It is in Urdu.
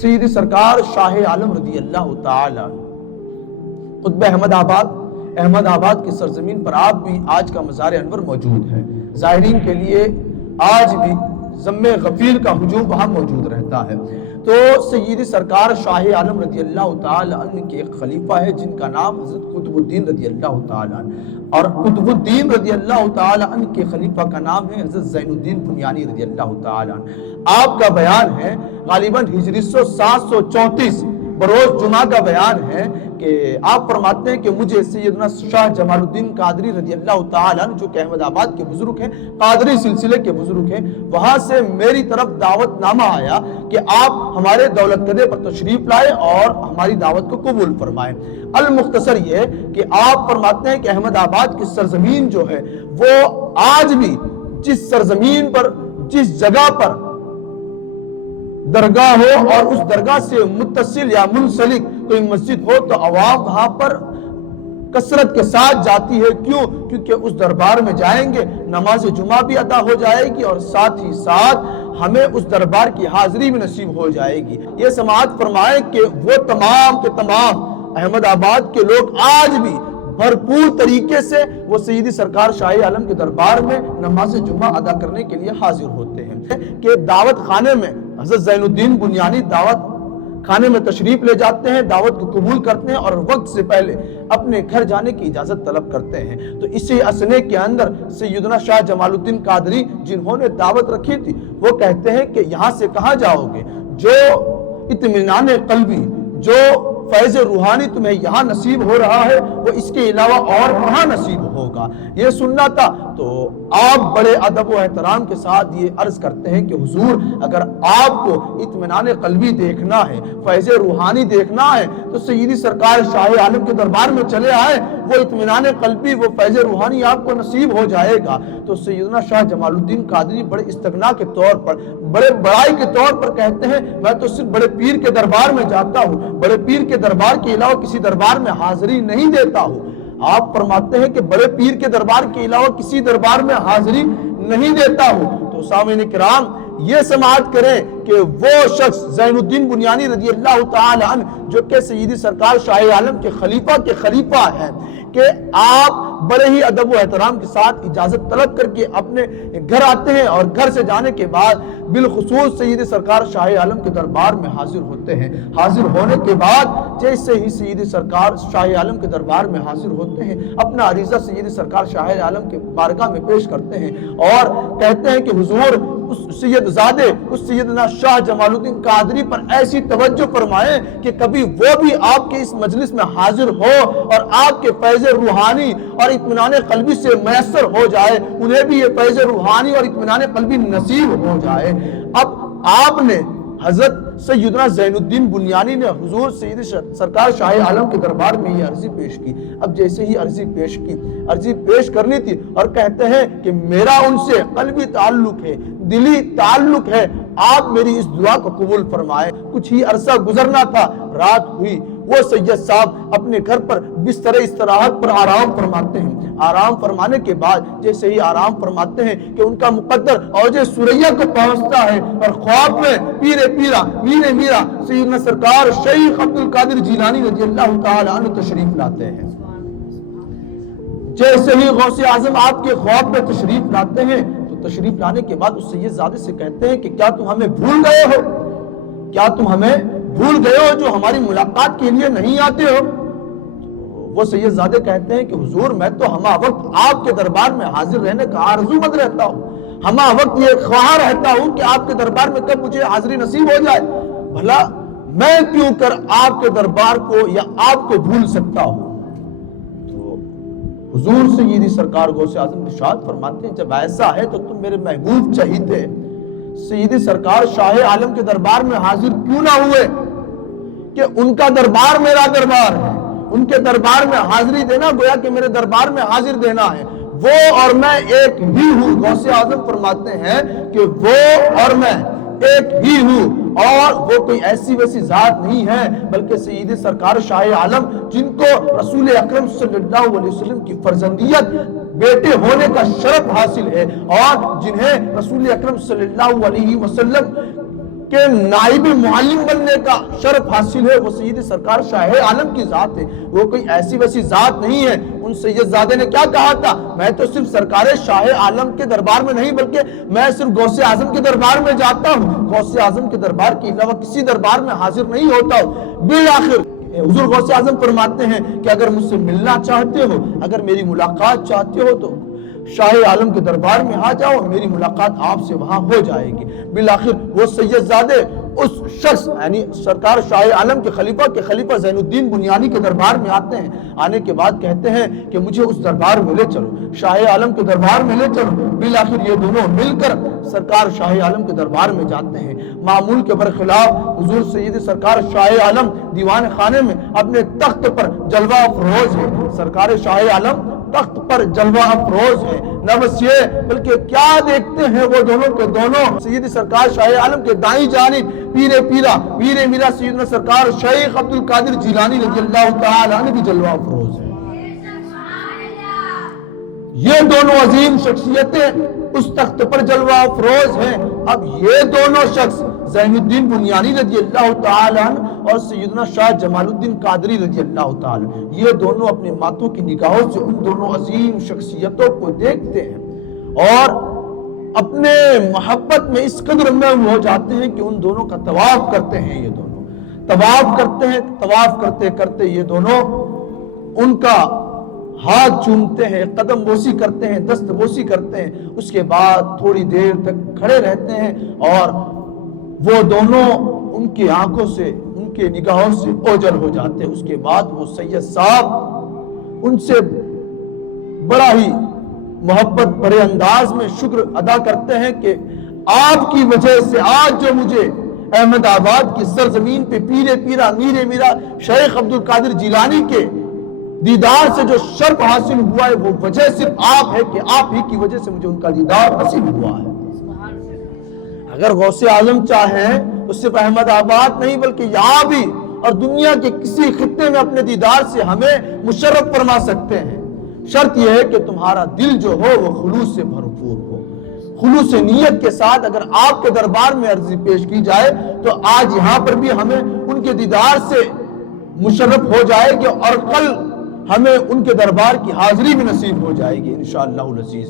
سید سرکار شاہ عالم رضی اللہ تعالی قطب احمد آباد کی سرزمین پر آج کا مزار انور موجود ہے۔ زائرین کے لیے آج بھی ضم غفیر کا ہجوم وہاں موجود رہتا ہے۔ تو سید سرکار شاہ عالم رضی اللہ تعالی عنہ کے ایک خلیفہ ہے جن کا نام حضرت قطب الدین رضی اللہ تعالی عنہ، اور قطب الدین رضی اللہ تعالی عنہ کے خلیفہ کا نام ہے حضرت زین الدین بنیانی رضی اللہ تعالی عنہ۔ آپ کا بیان ہے غالباً ہجری 734 بروز جمعہ کا بیان ہے کہ آپ فرماتے ہیں کہ مجھے سیدنا شاہ جمال الدین قادری رضی اللہ تعالیٰ عنہ جو کہ احمد آباد کے بزرگ ہیں، قادری سلسلے کے بزرگ ہیں، وہاں سے میری طرف دعوت نامہ آیا کہ آپ ہمارے دولت کدے پر تشریف لائے اور ہماری دعوت کو قبول فرمائیں۔ المختصر یہ کہ آپ فرماتے ہیں کہ احمد آباد کی سرزمین جو ہے وہ آج بھی جس سرزمین پر جس جگہ پر درگاہ ہو اور اس درگاہ سے متصل یا منسلک کوئی مسجد ہو تو عوام وہاں پر کثرت کے ساتھ جاتی ہے۔ کیوں؟ کیونکہ اس دربار میں جائیں گے نماز جمعہ بھی ادا ہو جائے گی اور ساتھ ہی ساتھ ہمیں اس دربار کی حاضری بھی نصیب ہو جائے گی۔ یہ سماعت فرمائے کہ وہ تمام کے تمام احمد آباد کے لوگ آج بھی بھرپور طریقے سے وہ سیدی سرکار شاہ عالم کے دربار میں نماز جمعہ ادا کرنے کے لیے حاضر ہوتے ہیں کہ دعوت خانے میں حضرت زین الدین بنیانی دعوت خانے میں تشریف لے جاتے ہیں، دعوت کو قبول کرتے ہیں اور وقت سے پہلے اپنے گھر جانے کی اجازت طلب کرتے ہیں۔ تو اسی اسنے کے اندر سیدنا شاہ جمال الدین قادری جنہوں نے دعوت رکھی تھی وہ کہتے ہیں کہ یہاں سے کہاں جاؤ گے؟ جو اطمینان قلبی، جو فیض روحانی تمہیں یہاں نصیب ہو رہا ہے وہ اس کے علاوہ اور کہاں نصیب ہوگا؟ یہ سننا تھا۔ تو آپ بڑے ادب و احترام کے ساتھ یہ عرض کرتے ہیں کہ حضور اگر آپ کو اطمینان قلبی دیکھنا ہے، فیض روحانی دیکھنا ہے تو سیدی سرکار شاہ عالم کے دربار میں چلے آئے، وہ اطمینان قلبی، وہ فیض روحانی آپ کو نصیب ہو جائے گا۔ تو سیدنا شاہ جمال الدین قادری بڑے استغنا کے طور پر، بڑے بڑائی کے طور پر کہتے ہیں میں تو صرف بڑے پیر کے دربار میں جاتا ہوں، بڑے پیر کے دربار کے علاوہ کسی دربار میں حاضری نہیں دیتا ہوں۔ آپ فرماتے ہیں کہ بڑے پیر کے دربار کے علاوہ کسی دربار میں حاضری نہیں دیتا ہوں۔ تو سامعین کرام یہ سماعت کریں کہ وہ شخص زین الدین بنیانی رضی اللہ تعالی عنہ جو کہ سیدی سرکار شاہ عالم کے خلیفہ ہیں کہ آپ بڑے ہی ادب و احترام کے ساتھ اجازت طلب کر کے اپنے گھر آتے ہیں اور گھر سے جانے کے بعد بالخصوص سیدی سرکار شاہ عالم کے دربار میں حاضر ہوتے ہیں۔ حاضر ہونے کے بعد جیسے ہی سیدی سرکار شاہ عالم کے دربار میں حاضر ہوتے ہیں اپنا عریضہ سیدی سرکار شاہ عالم کے بارگاہ میں پیش کرتے ہیں اور کہتے ہیں کہ حضور اس سید زادے، اس سیدنا شاہ جمال الدین قادری پر ایسی توجہ فرمائیں کہ کبھی وہ بھی آپ کے اس مجلس میں حاضر ہو اور آپ کے فیض روحانی اور اطمینان قلبی سے میسر ہو جائے، انہیں بھی یہ فیض روحانی اور اطمینان قلبی نصیب ہو جائے۔ اب آپ نے حضرت سیدنا زین الدین بنیانی نے حضور سیدی سرکار شاہ عالم کے دربار میں یہ عرضی پیش کی۔ اب جیسے ہی عرضی پیش کرنی تھی اور کہتے ہیں کہ میرا ان سے قلبی تعلق ہے، دلی تعلق ہے، آپ میری اس دعا کو قبول فرمائے۔ کچھ ہی عرصہ گزرنا تھا، رات ہوئی، وہ سید صاحب اپنے گھر پر بستر استراحت پر آرام فرماتے ہیں۔ آرام فرمانے کے بعد جیسے ہی آرام فرماتے ہیں کہ ان کا مقدر اوج سریا کو پہنچتا ہے اور خواب میں میر میرا سیدنا سرکار شیخ عبد القادر جیلانی رضی اللہ تعالی عنہ تشریف لاتے ہیں۔ جیسے ہی غوث اعظم آپ کے خواب میں تشریف لاتے ہیں تو تشریف لانے کے بعد اس سید زادے سے کہتے ہیں کہ کیا تم ہمیں بھول گئے ہو؟ کیا تم ہمیں بھول گئے ہو جو ہماری ملاقات کے لیے نہیں آتے ہو؟ وہ سید زادے کہتے ہیں کہ حضور میں تو ہمہ وقت آپ کے دربار میں حاضر رہنے کا آرزو مند رہتا ہوں، ہمہ وقت یہ خواہاں رہتا ہوں کہ آپ کے دربار میں کب مجھے حاضری نصیب ہو جائے، بھلا میں کیوں کر آپ کے دربار کو یا آپ کو بھول سکتا ہوں؟ تو حضور سیدی سرکار غوث اعظم ارشاد فرماتے ہیں جب ایسا ہے تو تم میرے محبوب چہیتے سیدی سرکار شاہ عالم کے دربار میں حاضر کیوں نہ ہوئے کہ ان کا دربار میرا دربار ہے، ان کے دربار میں حاضری دینا گویا کہ میرے دربار میں حاضر دینا ہے۔ وہ اور میں ایک ہی ہوں۔ غوث اعظم فرماتے ہیں کہ وہ اور میں ایک ہی ہوں اور وہ کوئی ایسی ویسی ذات نہیں ہے بلکہ سیدی سرکار شاہ عالم جن کو رسول اکرم صلی اللہ علیہ وسلم کی فرزندیت بیٹے ہونے کا شرف حاصل ہے اور جنہیں رسول اکرم صلی اللہ علیہ وسلم کہ نائب معلم بننے کا شرف حاصل ہے وہ سید سرکار شاہ عالم کی ذات ہے، وہ کوئی ایسی ویسی ذات نہیں ہے۔ ان سید زادے نے کیا کہا تھا؟ میں تو صرف سرکار شاہ عالم کے دربار میں نہیں بلکہ میں صرف غوث اعظم کے دربار میں جاتا ہوں، غوث اعظم کے دربار کے علاوہ کسی دربار میں حاضر نہیں ہوتا ہوں۔ بالآخر حضور غوث اعظم فرماتے ہیں کہ اگر مجھ سے ملنا چاہتے ہو، اگر میری ملاقات چاہتے ہو تو شاہ عالم کے دربار میں آ جاؤ، میری ملاقات آپ سے وہاں ہو جائے گی۔ بالآخر وہ سید زادے اس شخص یعنی سرکار شاہ عالم کے خلیفہ زین الدین بنیانی کے دربار میں آتے ہیں، آنے کے بعد کہتے ہیں کہ مجھے اس دربار میں لے چلو، شاہ عالم کے دربار میں لے چلو۔ بالآخر یہ دونوں مل کر سرکار شاہ عالم کے دربار میں جاتے ہیں۔ معمول کے برخلاف حضور سید سرکار شاہ عالم دیوان خانے میں اپنے تخت پر جلوہ افروز ہے، سرکار شاہ عالم تخت پر جلوہ افروز ہے۔ نہ بس یہ بلکہ کیا دیکھتے ہیں وہ دونوں کے دونوں، سید سرکار شاہ عالم کے دائیں جانب پیر میرا سیدنا سرکار شیخ عبد القادر جیلانی رضی اللہ تعالی عنہ بھی جلوہ افروز ہے۔ یہ دونوں عظیم شخصیتیں اس تخت پر جلوہ افروز ہیں۔ اب یہ دونوں شخص زین الدین بنیانی رضی اللہ تعالی عنہ اور سیدنا شاہ جمال الدین قادری رضی اللہ تعالی عنہ، یہ دونوں اپنے ماتوں کی نگاہوں سے ان دونوں عظیم شخصیتوں کو دیکھتے ہیں اور اپنے محبت میں اس قدر میں ہو جاتے ہیں کہ ان دونوں کا طواف کرتے ہیں۔ یہ دونوں طواف کرتے ہیں، طواف کرتے کرتے یہ دونوں ان کا ہاتھ چومتے ہیں، قدم بوسی کرتے ہیں، دست بوسی کرتے ہیں، اس کے بعد تھوڑی دیر تک کھڑے رہتے ہیں اور وہ دونوں ان کی آنکھوں سے ان کے نگاہوں سے اوجل ہو جاتے ہیں۔ اس کے بعد وہ سید صاحب ان سے بڑا ہی محبت بڑے انداز میں شکر ادا کرتے ہیں کہ آپ کی وجہ سے آج جو مجھے احمد آباد کی سرزمین پہ میر میرا شیخ عبد القادر جیلانی کے دیدار سے جو شرف حاصل ہوا ہے وہ وجہ صرف آپ ہے کہ آپ ہی کی وجہ سے مجھے ان کا دیدار نصیب ہوا ہے۔ اگر غوث اعظم چاہیں تو صرف احمد آباد نہیں بلکہ یہاں بھی اور دنیا کے کسی خطے میں اپنے دیدار سے ہمیں مشرف فرما سکتے ہیں۔ شرط یہ ہے کہ تمہارا دل جو ہو وہ خلوص سے بھرپور ہو، خلوص نیت کے ساتھ اگر آپ کے دربار میں عرضی پیش کی جائے تو آج یہاں پر بھی ہمیں ان کے دیدار سے مشرف ہو جائے گی اور کل ہمیں ان کے دربار کی حاضری بھی نصیب ہو جائے گی انشاءاللہ العزیز۔